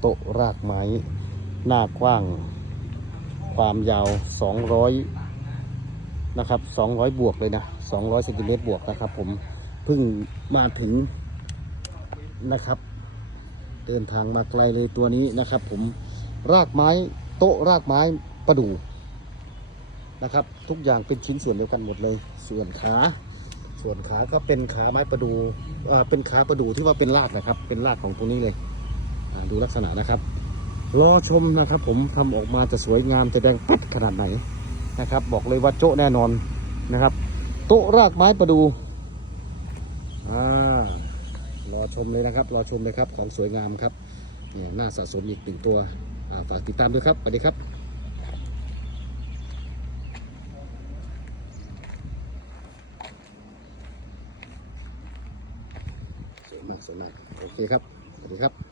โต๊ะรากไม้ หน้ากว้าง ความยาว 200 นะครับ 200 บวกเลยนะ 200เซนติเมตรบวกนะครับผมเพิ่งมาถึงนะครับ เดินทางมาไกลเลยตัวนี้นะครับ ผมรากไม้โต๊ะรากไม้ประดู่นะครับ ทุกอย่างเป็นชิ้นส่วนเดียวกันหมดเลย ส่วนขาส่วนขาก็เป็นขาไม้ประดู่เป็นขาประดูที่ว่าเป็นรากนะครับ เป็นรากของตรงนี้เลย ดูลักษณะนะครับ รอชมนะครับ ผมทำออกมาจะสวยงามจะแดงปัดขนาดไหนนะครับ บอกเลยว่าโจ๊ะแน่นอนนะครับ โต๊ะรากไม้ประดูอ่ารอชมเลยนะครับ รอชมเลยครับของสวยงามครับเนี่ยน่าสะสมอีกหนึ่งตัวาฝากติดตามด้วยครับสวัสดีครับสวยมากสวยมากโอเคครับ สวัสดีครับ